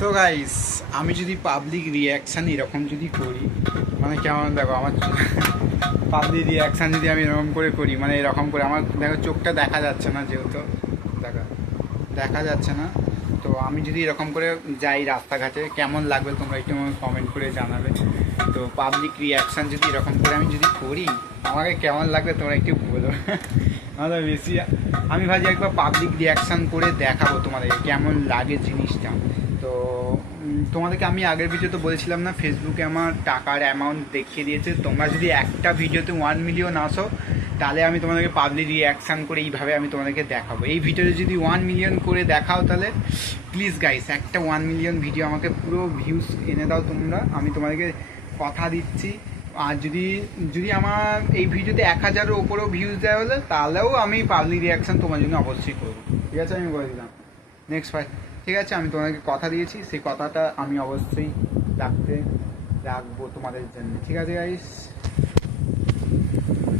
তো গাইস, আমি যদি পাবলিক রিয়াকশান এরকম যদি করি, মানে কেমন দেখো আমার পাবলিক রিয়াকশান যদি আমি এরকম করে করি, মানে এরকম করে আমার দেখো চোখটা দেখা যাচ্ছে না, যেহেতু দেখা দেখা যাচ্ছে না। তো আমি যদি এরকম করে যাই রাস্তাঘাটে, কেমন লাগবে তোমরা একটু আমাকে কমেন্ট করে জানাবে। তো পাবলিক রিয়াকশান যদি এরকম করে আমি যদি করি, আমাকে কেমন লাগবে তোমরা একটু বলো। আমাদের বেশি আমি ভাবছি একবার পাবলিক রিয়াকশান করে দেখাবো তোমাদেরকে কেমন লাগে জিনিসটা। তো তোমাদেরকে আমি আগের ভিডিওতে বলেছিলাম না, ফেসবুকে আমার টাকার অ্যামাউন্ট দেখিয়ে দিয়েছে। তোমরা যদি একটা ভিডিওতে 1 মিলিয়ন আসো, তাহলে আমি তোমাদেরকে পাবলিক রিয়াকশান করে এইভাবে আমি তোমাদেরকে দেখাবো। এই ভিডিওতে যদি 1 মিলিয়ন করে দেখাও, তাহলে প্লিজ গাইস একটা 1 মিলিয়ন ভিডিও আমাকে পুরো ভিউজ এনে দাও তোমরা, আমি তোমাদেরকে কথা দিচ্ছি। আর যদি যদি আমার এই ভিডিওতে 1,000-এর ওপরেও ভিউজ দেওয়া হলে, তাহলেও আমি পাবলিক রিয়াকশান তোমার জন্য অবশ্যই করবো। ঠিক আছে, আমি বলে দিলাম। Next fight. ঠিক আছে, আমি তোমাদেরকে কথা দিয়েছি, সেই কথাটা আমি অবশ্যই রাখবো তোমাদের জন্য। ঠিক আছে গাইস।